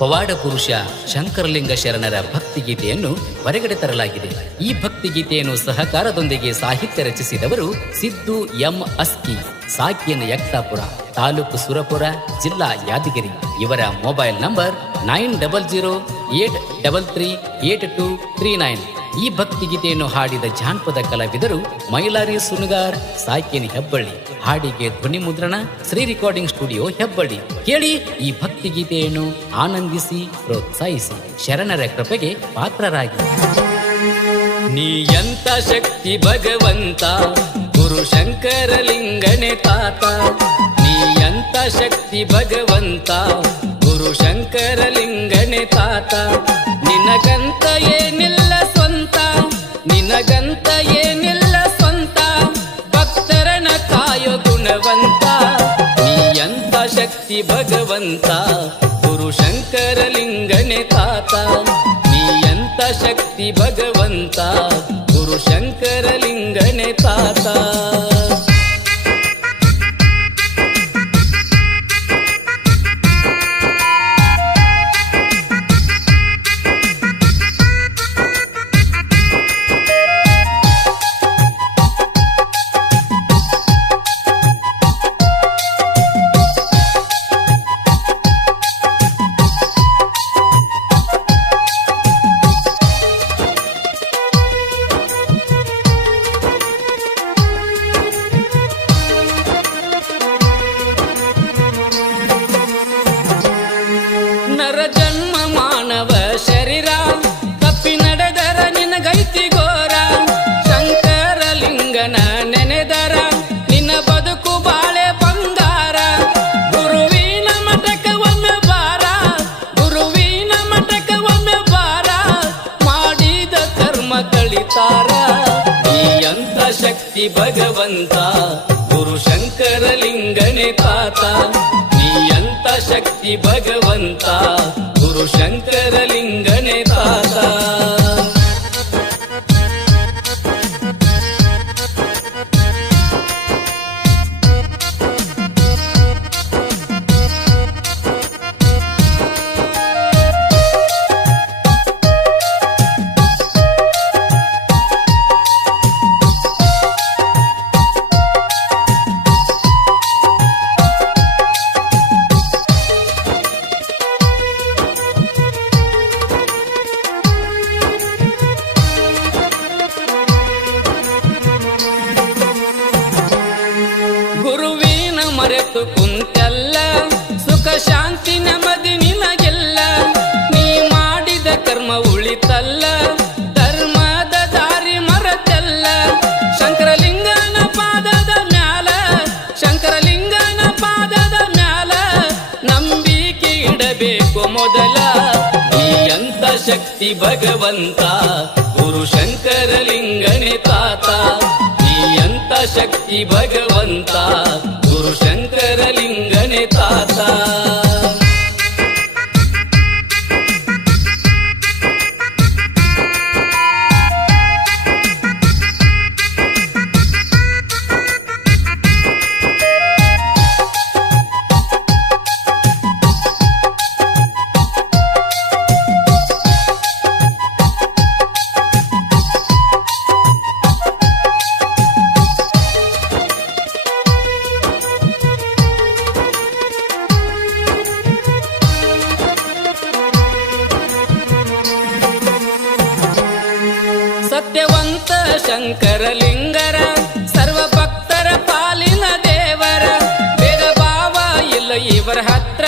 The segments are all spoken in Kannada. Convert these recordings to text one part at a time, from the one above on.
ಪವಾಡ ಪುರುಷ ಶಂಕರಲಿಂಗ ಶರಣರ ಭಕ್ತಿಗೀತೆಯನ್ನು ಹೊರಗಡೆ ತರಲಾಗಿದೆ. ಈ ಭಕ್ತಿಗೀತೆಯನ್ನು ಸಹಕಾರದೊಂದಿಗೆ ಸಾಹಿತ್ಯ ರಚಿಸಿದವರು ಸಿದ್ದು ಎಂ ಅಸ್ಕಿ, ಸಾಕಿಯನ ಯಕ್ತಾಪುರ, ತಾಲೂಕು ಸುರಪುರ, ಜಿಲ್ಲಾ ಯಾದಗಿರಿ. ಇವರ mobile number nine double zero eight double three eight two three nine. ಈ ಭಕ್ತಿಗೀತೆಯನ್ನು ಹಾಡಿದ ಜಾನಪದ ಕಲಾವಿದರು ಮೈಲಾರಿ ಸುನಗಾರ್ ಸಾಕಿನ್ ಹೆಬ್ಬಳ್ಳಿ. ಹಾಡಿಗೆ ಧ್ವನಿ ಮುದ್ರಣ, ಶ್ರೀ ರೆಕಾರ್ಡಿಂಗ್ ಸ್ಟುಡಿಯೋ ಹೆಬ್ಬಳ್ಳಿ. ಕೇಳಿ ಈ ಭಕ್ತಿಗೀತೆಯನ್ನು ಆನಂದಿಸಿ, ಪ್ರೋತ್ಸಾಹಿಸಿ. ಶರಣರ ಕೃಪೆಗೆ ಪಾತ್ರರಾಗಿ. ನೀ ಎಂತ ಶಕ್ತಿ ಭಗವಂತ, ಗುರು ಶಂಕರಲಿಂಗನೆ ತಾತ. ನೀ ಎಂತ ಶಕ್ತಿ ಭಗವಂತ, ಗುರು ಶಂಕರಲಿಂಗನೆ ತಾತ. ನಿನಗಂತ ಏನಿಲ್ಲ ನಿನಗಂತ ಏನಿಲ್ಲ ಸ್ವಂತ. ಭಕ್ತರನ ಕಾಯೋ ಗುಣವಂತ. ನೀ ಎಂತ ಶಕ್ತಿ ಭಗವಂತ. ಗುರು ಶಂಕರಲಿಂಗನೆ ತಾತ. ನೀ ಎಂತ ಶಕ್ತಿ ಭಗವಂತ. ಗುರು ಶಂಕರಲಿಂಗನೆ ತಾತ. ಶಕ್ತಿ ಭಗವಂತ ಗುರು ಶಂಕರಲಿಂಗನೆ ತಾತ ನೀ ಅಂತ ಶಕ್ತಿ ಭಗವಂತ ಗುರು ಶಂಕರಲಿಂಗನೆ ತಾತ ಮರೆತು ಕುಂತಲ್ಲ, ಸುಖ, ಶಾಂತಿ, ನೆಮ್ಮದಿ ನಿನಗೆಲ್ಲ. ನೀ ಮಾಡಿದ ಕರ್ಮ ಉಳಿತಲ್ಲ, ಧರ್ಮದ ದಾರಿ ಮರೆತಲ್ಲ. ಶಂಕರಲಿಂಗನ ಪಾದದ ಮ್ಯಾಲ, ಶಂಕರಲಿಂಗನ ಪಾದದ ಮ್ಯಾಲ ನಂಬಿಕೆ ಇಡಬೇಕು ಮೊದಲ. ಈ ಅಂತ ಶಕ್ತಿ ಭಗವಂತ, ಗುರು ಶಂಕರಲಿಂಗನೇ ತಾತ. ಅಂತ ಶಕ್ತಿ ಭಗವಂತ ಶಂಕರಲಿಂಗನೆ ತಾತ. ಶಂಕರಲಿಂಗರ ಸರ್ವ ಭಕ್ತರ ಪಾಲಿನ ದೇವರ ಬೇಗ ಭಾವ ಇಲ್ಲ ಇವರ ಹತ್ರ,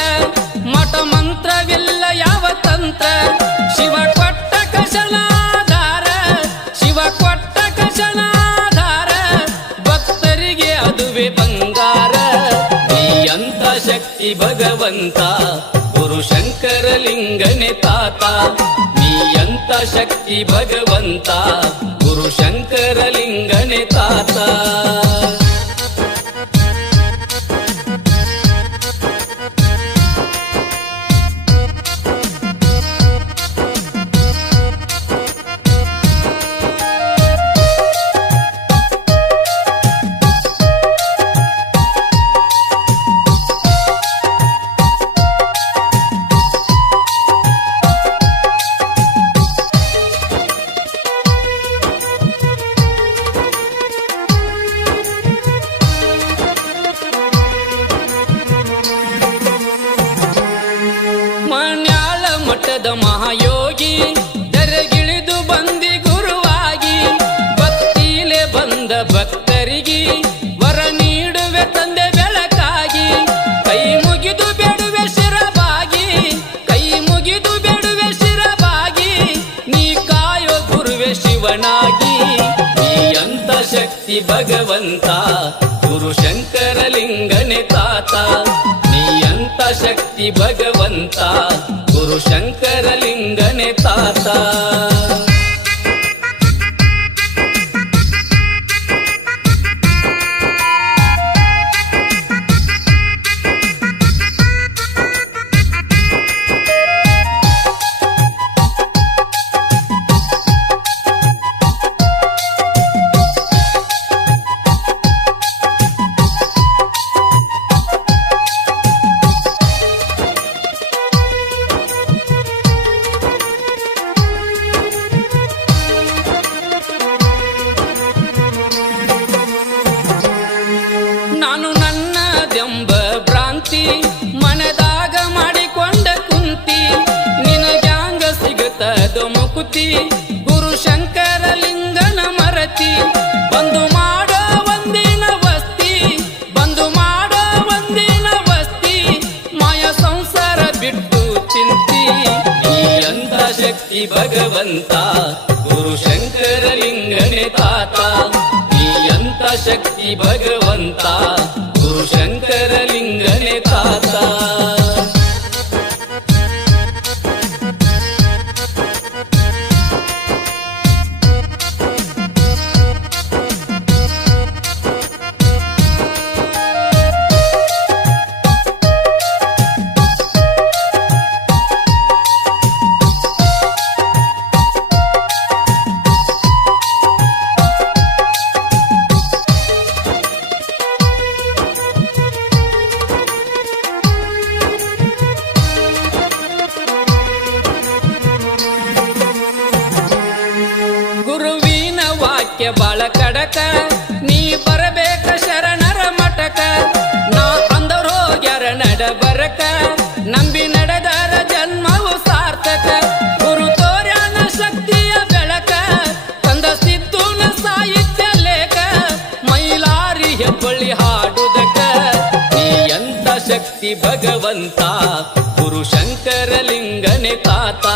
ಮಠ ಮಂತ್ರವಿಲ್ಲ ಯಾವ ತಂತ್ರ. ಶಿವ ಕೊಟ್ಟ ಕಶಲಾಧಾರ, ಶಿವ ಕೊಟ್ಟ ಕಶಲಾಧಾರ, ಭಕ್ತರಿಗೆ ಅದುವೆ ಬಂಗಾರ. ಈ ಅಂತ ಶಕ್ತಿ ಭಗವಂತ, ಗುರು ಶಂಕರಲಿಂಗನೆ ತಾತ. ನೀ ಅಂತ ಶಕ್ತಿ ಭಗವಂತ ಶಂಕರಲಿಂಗನೆ ತಾತ. ಭಕ್ತರಿಗೆ ವರ ನೀಡುವೆ ತಂದೆ ಬೆಳಕಾಗಿ. ಕೈ ಮುಗಿದು ಬೇಡುವೆ ಶಿರಬಾಗಿ. ಕೈ ಮುಗಿದು ಬೇಡುವೆ ಶಿರಬಾಗಿ. ನೀ ಕಾಯೋ ಗುರುವೆ ಶಿವನಾಗಿ. ನೀ ಅಂತ ಶಕ್ತಿ ಭಗವಂತ, ಗುರು ಶಂಕರಲಿಂಗನೆ ತಾತ. ನೀ ಅಂತ ಶಕ್ತಿ ಭಗವಂತ, ಗುರು ಶಂಕರಲಿಂಗನೆ ತಾತ. ನನ್ನದೆಂಬ ಭ್ರಾಂತಿ ಮನದಾಗ ಮಾಡಿಕೊಂಡ ಕುಂತಿ ನಿನಗ್ಯಾಂಗ ಸಿಗುತ್ತದ ಮುಕುತಿ ಗುರು ಶಂಕರ ಲಿಂಗನ ಮರತಿ, ಬಂದು ಮಾಡೋ ಒಂದಿನ ವಸ್ತಿ, ಬಂದು ಮಾಡೋ ಒಂದಿನ ವಸ್ತಿ, ಮಾಯ ಸಂಸಾರ ಬಿಟ್ಟು ಚಿಂತಿ ಅಂತ ಶಕ್ತಿ ಭಗವಂತ, ಗುರು ಶಂಕರ ಲಿಂಗನೆ ತಾತ ಶಕ್ತಿ ಭಗವಂತ ಬಾಳ ಕಡಕ, ನೀ ಬರಬೇಕ ಶರಣರ ಮಟಕ ನಾ ಅಂದರ್ ಹೋಗ್ಯಾರ ನಡ ಬರಕ, ನಂಬಿ ನಡೆದರ ಜನ್ಮವು ಸಾರ್ಥಕ. ಗುರು ತೋರ್ಯಾನ ಶಕ್ತಿಯ ಬೆಳಕ ತಂದ ಸಿದ್ದುನ ಸಾಹಿತ್ಯ ಲೇಖ. ಮೈಲಾರಿ ಹೆಬ್ಬಳ್ಳಿ ಹಾಡುದಕ, ನೀ ಎಂತ ಶಕ್ತಿ ಭಗವಂತ. ಗುರು ಶಂಕರ ಲಿಂಗನೆ ತಾತ,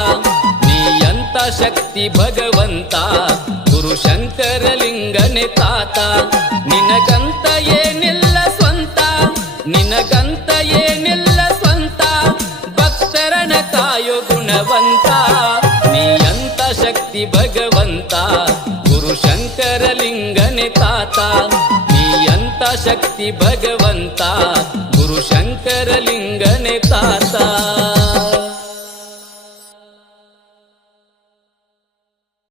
ನೀ ಎಂತ ಶಕ್ತಿ ಭಗವಂತ. ಗುರು ಶಂಕರಲಿಂಗನೆ ತಾತ. ನಿನಗಂತ ಏನಿಲ್ಲ ಸ್ವಂತ? ನಿನಗಂತ ಏನಿಲ್ಲ ಸ್ವಂತ? ಭಕ್ತರನ ಕಾಯೋ ಗುಣವಂತ. ನೀ ಅಂತ ಶಕ್ತಿ ಭಗವಂತ? ಗುರು ಶಂಕರಲಿಂಗನೆ ತಾತ. ನೀ ಅಂತ ಶಕ್ತಿ ಭಗವಂತ? ಗುರು ಶಂಕರಲಿಂಗನೆ ತಾತ.